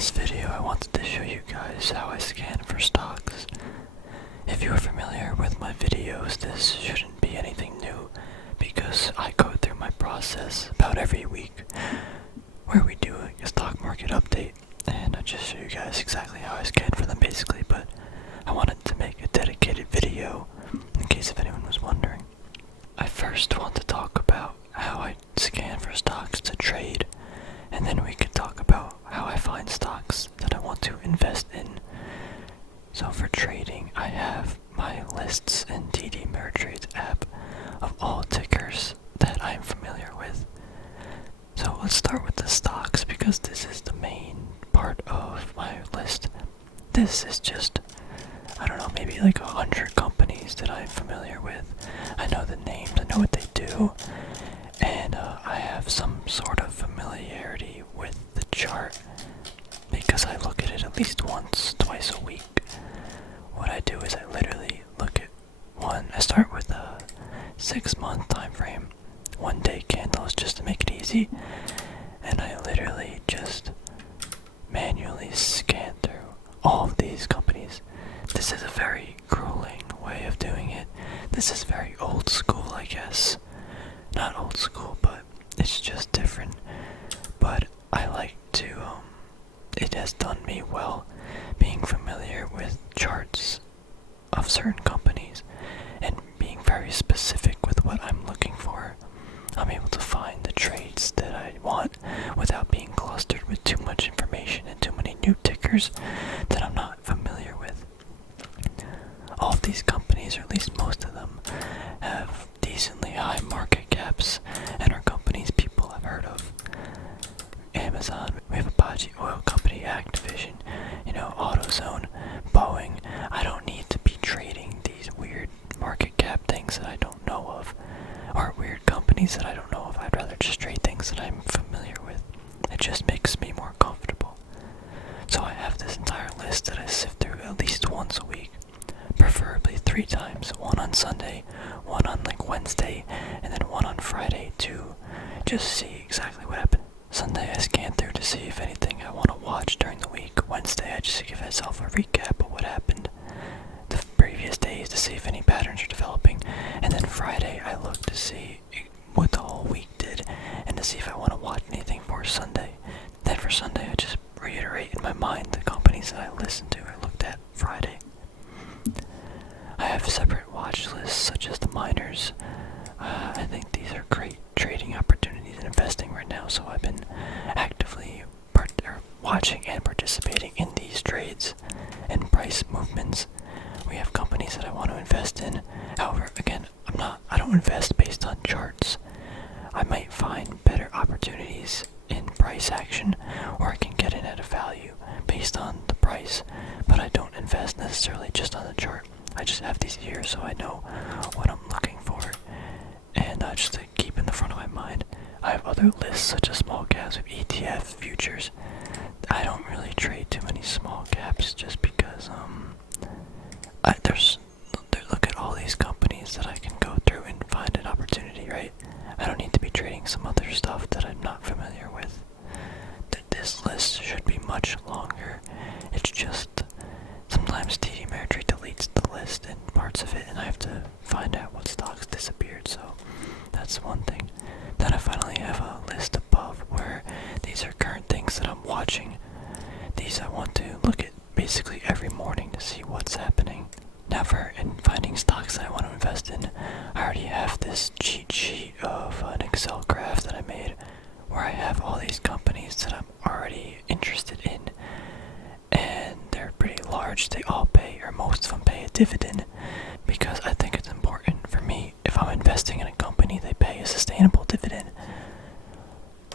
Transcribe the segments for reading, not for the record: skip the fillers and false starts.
this video, I wanted to show you guys how I scan for stocks. If you are familiar with my videos, this shouldn't be anything new because I go through my process about every week where we do a stock market update, and I just show you guys exactly how I scan for them basically, but I wanted to make a dedicated video in case if anyone was wondering. I first want to talk about how I scan for stocks to trade, and then we could talk about how I find stocks that I want to invest in. So for trading, I have my lists in TD Ameritrade's app of all tickers that I'm familiar with. So let's start with the stocks because this is the main part of my list. This is just, I don't know, maybe like 100 companies that I'm familiar with. I know the names, I know what they do, and I have some sort of familiarity with the chart because I look at it at least once, twice a week. What I do is I literally look at I start with a 6-month time frame, 1-day candles just to make it easy, and I literally just manually scan through all of these companies. This is a very grueling way of doing it. This is very old school, I guess. Not old school, but it's just different. But I like to, it has done me well being familiar with charts of certain companies and being very specific with what I'm looking for. I'm able to find the trades that I want without being clustered with too much information and too many new tickers that I'm not familiar with. All of these companies, or at least most of them, have decently high market caps and are companies people have heard of. Amazon, we have Apache Oil Company, Activision, AutoZone, Boeing. I don't need to be trading these weird market cap things that I don't know of, or weird companies that I don't know of. I'd rather just trade things that I'm familiar with. It just makes me more comfortable. So I have this entire list that I sift through at least once a week, preferably 3 times, one on Sunday, one on Wednesday, and then one on Friday to just see exactly what happened. Sunday I scan through to see if anything I want to watch during the week. Wednesday I just give myself a recap of what happened the previous days to see if any patterns are developing, and then Friday I look to see what the whole week did and to see if I want to watch anything for Sunday. Then for Sunday I just reiterate in my mind the companies that I listened to or looked at Friday. I have separate watch lists such as the miners. I think these are great trading opportunities in investing right now, so I've been actively watching and participating in these trades and price movements. We have companies that I want to invest in. However, again, I don't invest based on charts. I might find better opportunities in price action, or I can get in at a value based on the price, but I don't invest necessarily just on the chart. I just have these here so I know what I'm looking for, and just to keep in the front of my mind. I have other lists such as small caps with ETF futures. I don't really trade too many small caps just because look at all these companies that I can go through and find an opportunity, right? I don't need to be trading some other stuff that I'm not familiar with. This list should be much longer. It's just sometimes TD Ameritrade deletes the list and parts of it, and I have to find out what stocks disappeared, so that's one thing. Then I finally have a list above where these are current things that I'm watching. These I want to look at basically every morning to see what's happening. Now in finding stocks that I want to invest in, I already have this cheat sheet of an Excel graph that I made where I have all these companies that I'm already interested in, and they're pretty large. They all pay, or most of them pay, a dividend because I think it's important for me. If I'm investing in a company, they pay a sustainable dividend.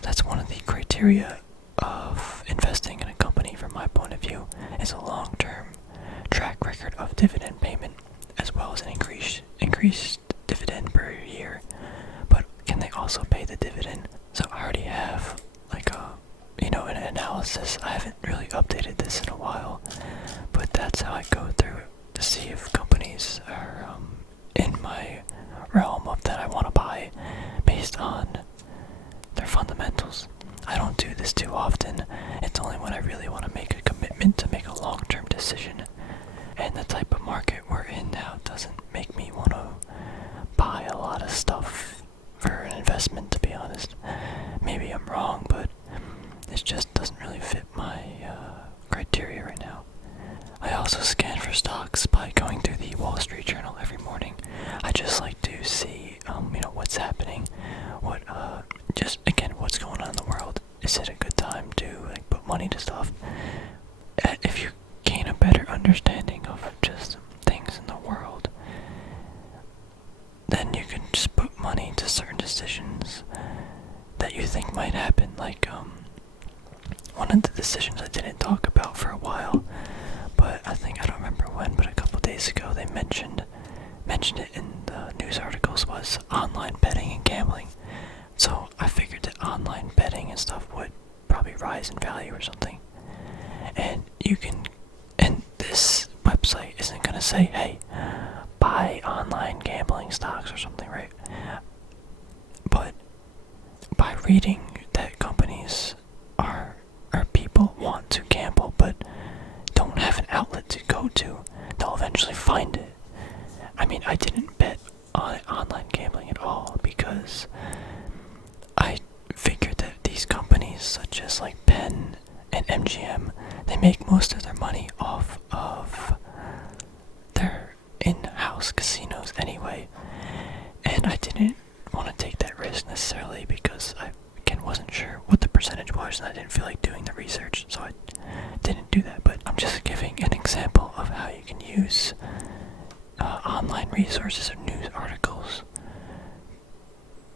That's one of the criteria of investing in a company from my point of view, is a long-term track record of dividend payment as well as an increased dividend per year. But can they also pay the dividend? So I already have an analysis. I haven't really updated this in a while, but that's how I go through it to see if companies are in my realm of that I want to buy based on their fundamentals. I don't do this too often. It's only when I really really want to make a commitment to make a long-term decision. And the type of market we're in now doesn't make me want to buy a lot of stuff for an investment, to be honest. Maybe I'm wrong, but it just doesn't really fit my criteria right now. I also scan for stocks by going through the Wall Street Journal every morning. I just like to see, what's happening, just again, what's going on in the world. Is it a good time to put money to stuff? If you gain a better understanding of just things in the world, then you can just put money to certain decisions that you think might happen. One of the decisions I didn't talk about for a while, but I don't remember when, but a couple days ago they mentioned it in the news articles, was online betting and gambling. So I figured that online betting and stuff would probably rise in value or something. And this website isn't gonna say, hey, buy online gambling stocks or something, right? But by reading that companies or people want to gamble but don't have an outlet to go to, they'll eventually find it. I didn't bet on online gambling at all because I figured that these companies such as Penn and MGM, they make most of their money off of their in-house casinos anyway. And I didn't want to take that risk necessarily because I, again, wasn't sure what the percentage was and I didn't feel like doing the research, so I didn't do that. But I'm just giving an example of how you can use online resources or news articles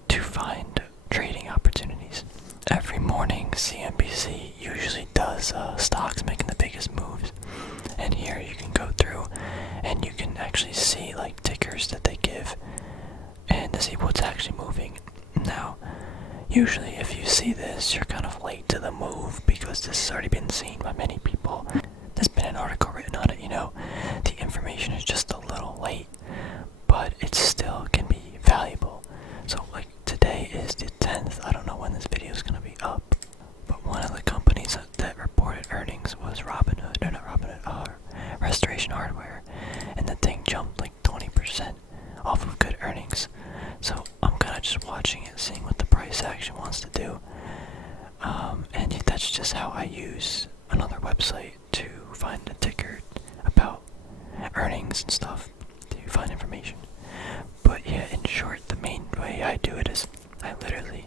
to find trading opportunities. Every morning, CNBC usually does stocks making the biggest moves, and here you can go through and you can actually see tickers that they give and to see what's actually moving. Now, usually if you see this, you're kind of late to the move because this has already been seen by many people. There's been an article written on it, the information is just a little late, but it still can be valuable. So today is the 10th, I don't know when this video is going to be up, but one of the companies that reported earnings was Restoration Hardware, and the thing jumped 20% off of good earnings. So I'm kind of just watching it, seeing what the price action wants to do, and that's just how I use another website to find a ticker about earnings and stuff to find information. But yeah, in short, the main way I do it is I literally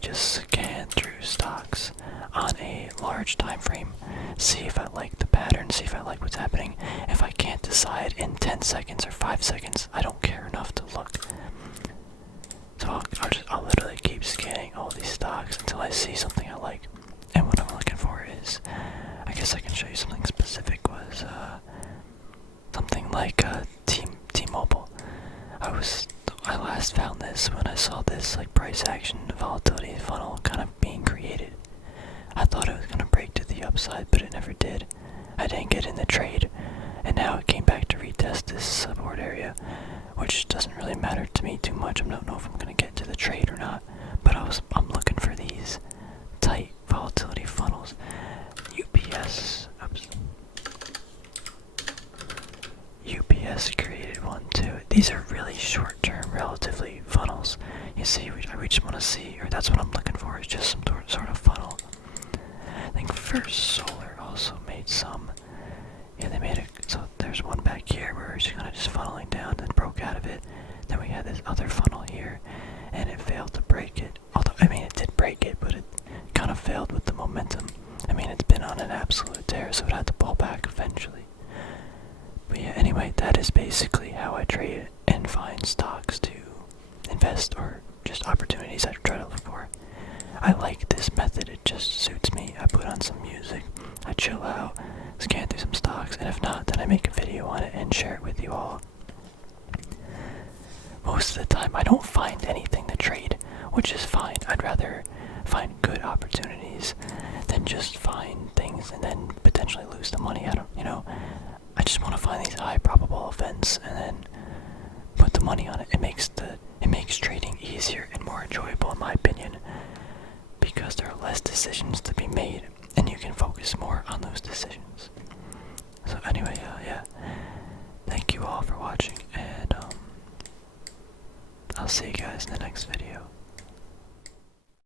just scan through stocks on a large time frame, see if I like the pattern, see if I like what's happening. If I can't decide in 10 seconds or 5 seconds, I don't care enough to look. So I'll literally keep scanning all these stocks until I see something I like. And what I'm looking for is, I guess I can show you something specific, was something like T-Mobile. I last found this when I saw this price action volatility funnel kind of being created. I thought it was going to break to the upside, but it never did. I didn't get in the trade, and now it came back to retest this support area, which doesn't really matter to me too much. I don't know if I'm going to get to the trade or not, but I'm looking for these tight volatility funnels. UPS created one too. These are really short-term, relatively funnels. You see, we just want to see, or that's what I'm looking for, is just some sort of funnel. I think First Solar also made some. Yeah, they made it. So there's one back here where it's kind of just funneling down, then broke out of it. Then we had this other funnel here, and it failed to break it. Although, it did break it, but it kind of failed with the momentum. It's been on an absolute tear, so it had to pull back eventually. But yeah, anyway, that is basically how I trade and find stocks to invest, or just opportunities I try to look for. I like this method, it just suits me. I put on some music, I chill out, scan through some stocks, and if not, then I make a video on it and share it with you all. Most of the time I don't find anything to trade, which is fine. I'd rather find good opportunities than just find things and then potentially lose the money. I just want to find these high probable events and then put the money on it. It makes trading easier and more enjoyable in my opinion, because there are less decisions to be made and you can focus more on those decisions. So anyway, yeah, thank you all for watching, and I'll see you guys in the next video.